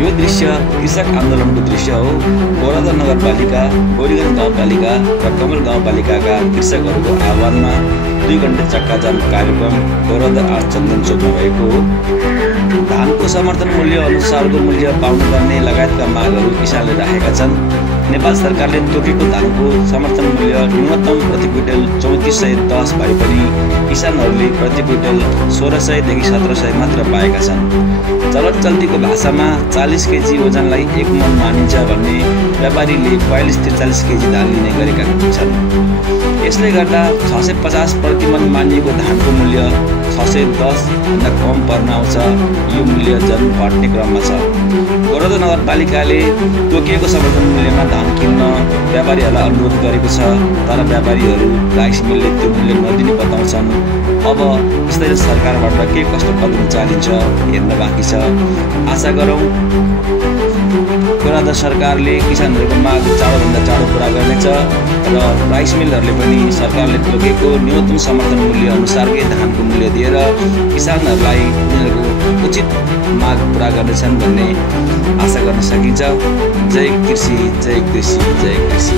यो दृश्य कृषक आन्दोलनको दृश्य हो। गोरादा नगरपालिका, गोरीगञ्ज गाउँपालिका र कमल गाउँपालिकाका कृषकहरूको आह्वानमा 2 घण्टे चक्काजाम कार्यक्रम गोरादा 8 चन्दन चोकमा भएको हो। धानको समर्थन मूल्य अनुसारको मूल्य पाउनुपर्ने लगायतका मागहरू किसानले राखेका छन्। नेपाल सरकारले तोकेको धानको समर्थन मूल्य न्यूनतम प्रति क्विन्टल 3410 भए पनि किसानहरूले प्रति क्विन्टल 1600 देखि 1700 मात्र पाएका छन्। चलन चल्तीको भाषामा 40 केजी ओजनलाई 1 मन मानिन्छ भन्ने व्यापारीले 42-43 केजी धान लिने गरेका छन्। यसले गर्दा 650 प्रति मन मानिएको धानको मूल्य 610 भन्दा कम पर्न आउँछ। यो मूल्य झन घट्ने क्रममा छ। गोरादा नगरपालिकाले तोकिएको समर्थन मूल्यमा धान किन्न व्यापारीहरूलाई अनुरोध गरेको छ, तर व्यापारीहरू राइस मिलले त्यो मूल्य नदिने बताउँछन्। अब स्थानीय सरकारबाट के कस्तो कदम चालिन्छ हेर्न बाँकी छ। आशा गरौँ गोरादा सरकारले किसानहरूको माग चाँडोभन्दा चाँडो पुरा गर्नेछ र राइस मिलहरूले पनि सरकारले तोकेको न्यूनतम समर्थन मूल्य अनुसारकै धानको मूल्य दिएर किसानहरूलाई उनीहरूको उचित माग पुरा गर्नेछन् भन्ने आशा गर्न सकिन्छ। जय कृषि, जय कृषि, जय कृषि।